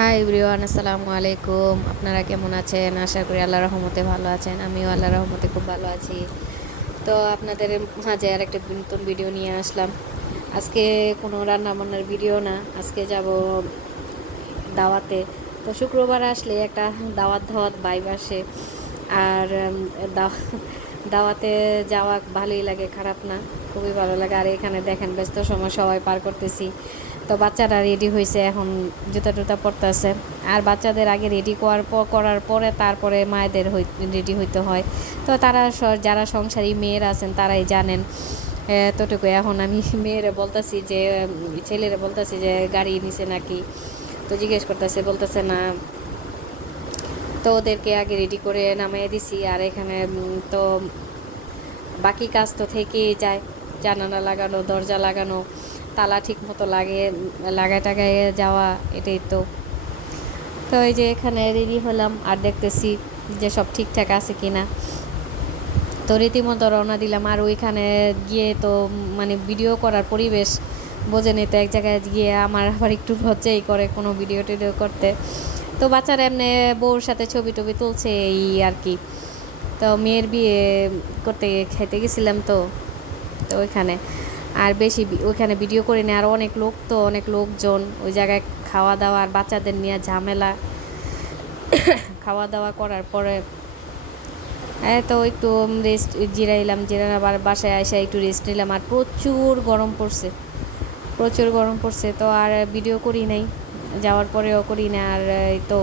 Hi everyone, আসসালামু আলাইকুম। আপনারা কেমন আছেন? আশা করি আল্লাহর রহমতে ভালো আছেন। আমিও আল্লাহর রহমতে খুব ভালো আছি। তো আপনাদের মাঝে আর একটা নতুন ভিডিও নিয়ে আসলাম। আজকে কোনো রান্না বান্নার ভিডিও না, আজকে যাব দাওয়াতে। তো শুক্রবার আসলে একটা দাওয়াত ধাওয়াত ভাইব আসে। আর দাওয়াতে যাওয়া ভালোই লাগে, খারাপ না, খুবই ভালো লাগে। আর এখানে দেখেন ব্যস্ত সময় সবাই পার করতেছি। তো বাচ্চারা রেডি হয়েছে, এখন জুতা টুতা পরতেছে। আর বাচ্চাদের আগে রেডি করার পরে তারপরে মায়েদের রেডি হইতে হয়। তো তারা যারা সংসারী মেয়েরা আছেন তারাই জানেন। এতটুকু এখন আমি মেয়েরা বলতেছি যে, ছেলেরা বলতেছি যে গাড়ি নিছে নাকি, তো জিজ্ঞেস করতেছে, বলতেছে না। তো ওদেরকে আগে রেডি করে নামিয়ে দিছি। আর এখানে তো বাকি কাজ তো থেকেই যায়, জানালা লাগানো, দরজা লাগানো, তালা ঠিক মতো লাগায় টাগায় যাওয়া, এটাই তো। তো এই যে এখানে রেডি হলাম আর দেখতেছি যে সব ঠিকঠাক আছে কিনা। তো রীতিমতো রওনা দিলাম। আর ওইখানে গিয়ে তো মানে ভিডিও করার পরিবেশ বোঝেনি তো, এক জায়গায় গিয়ে আমার আবার একটু লজ্জাই করে কোনো ভিডিও টিডিও করতে। তো বাচ্চারা এমনি বউর সাথে ছবি টবি তুলছে এই আর কি। তো মেয়ের বিয়ে করতে খেতে গেছিলাম তো, তো ওইখানে আর বেশি ওইখানে ভিডিও করে নিয়ে আর অনেক লোক, তো অনেক লোকজন ওই জায়গায়, খাওয়া দাওয়া আর বাচ্চাদের নিয়ে ঝামেলা। খাওয়া দাওয়া করার পরে তো একটু রেস্ট জিরাইলাম, আবার বাসায় এসে একটু রেস্ট নিলাম। আর প্রচুর গরম পড়ছে, প্রচুর গরম পড়ছে। তো আর ভিডিও করি নাই, যাওয়ার পরেও করি না। আর এই তো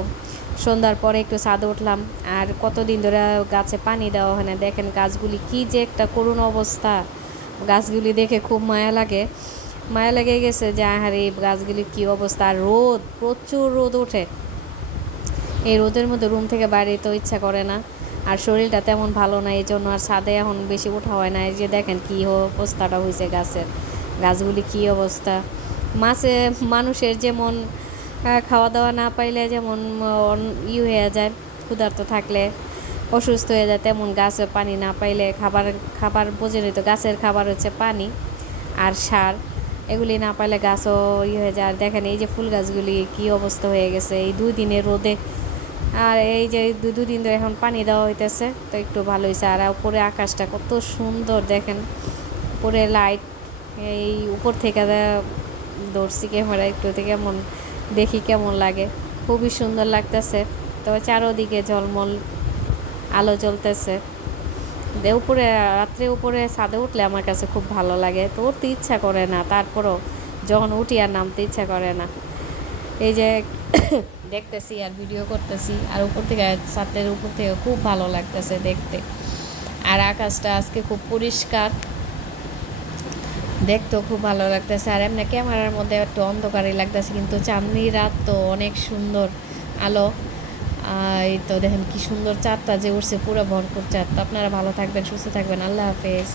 সন্ধ্যার পরে একটু ছাদে উঠলাম। আর কতদিন ধরে গাছে পানি দেওয়া হয় না, দেখেন গাছগুলি কি যে একটা করুণ অবস্থা। গাছগুলি দেখে খুব মায়া লাগে, মায়া লেগে গেছে যে আহারে গাছগুলির কী অবস্থা। আর রোদ, প্রচুর রোদ ওঠে। এই রোদের মধ্যে রুম থেকে বাইরে তো ইচ্ছা করে না। আর শরীরটা তেমন ভালো না, এই জন্য আর ছাদে এখন বেশি ওঠা হয় না। এই যে দেখেন কী অবস্থাটা হয়েছে গাছের, গাছগুলি কী অবস্থা। মানুষের যেমন খাওয়া দাওয়া না পাইলে যেমন হয়ে যায়, ক্ষুধার্ত থাকলে অসুস্থ হয়ে যায়, তেমন গাছে পানি না পাইলে খাবার বোঝেনি তো, গাছের খাবার হচ্ছে পানি আর সার। এগুলি না পাইলে গাছও হয়ে যায়। আর দেখেন এই যে ফুল গাছগুলি কী অবস্থা হয়ে গেছে এই 2 দিনের রোদে। আর এই যে দুদিন ধরে এখন পানি দেওয়া হইতেছে, তো একটু ভালো হয়েছে। আর উপরে আকাশটা কত সুন্দর দেখেন, উপরে লাইট, এই উপর থেকে ধরছি ক্যামেরা, একটু থেকে কেমন দেখি কেমন লাগে, খুবই সুন্দর লাগতেছে। তো চারোদিকে ঝলমল আলো জ্বলতেছে। উপরে রাত্রে উপরে ছাদে উঠলে আমার কাছে খুব ভালো লাগে। তো উঠতে ইচ্ছা করে না, তারপরও যখন উঠি আর নামতে ইচ্ছা করে না। এই যে দেখতেছি আর ভিডিও করতেছি, আর উপর থেকে ছাদের উপর থেকে খুব ভালো লাগতেছে দেখতে। আর আকাশটা আজকে খুব পরিষ্কার, দেখতেও খুব ভালো লাগতেছে। আর এমনি ক্যামেরার মধ্যে একটু অন্ধকারই লাগতেছে, কিন্তু চাঁদনি রাত তো অনেক সুন্দর আলো। এই তো দেখেন কি সুন্দর চাঁদটা যে উঠছে, পুরো ভরপুর চাঁদ। তো আপনারা ভালো থাকবেন, সুস্থ থাকবেন, আল্লাহ হাফেজ।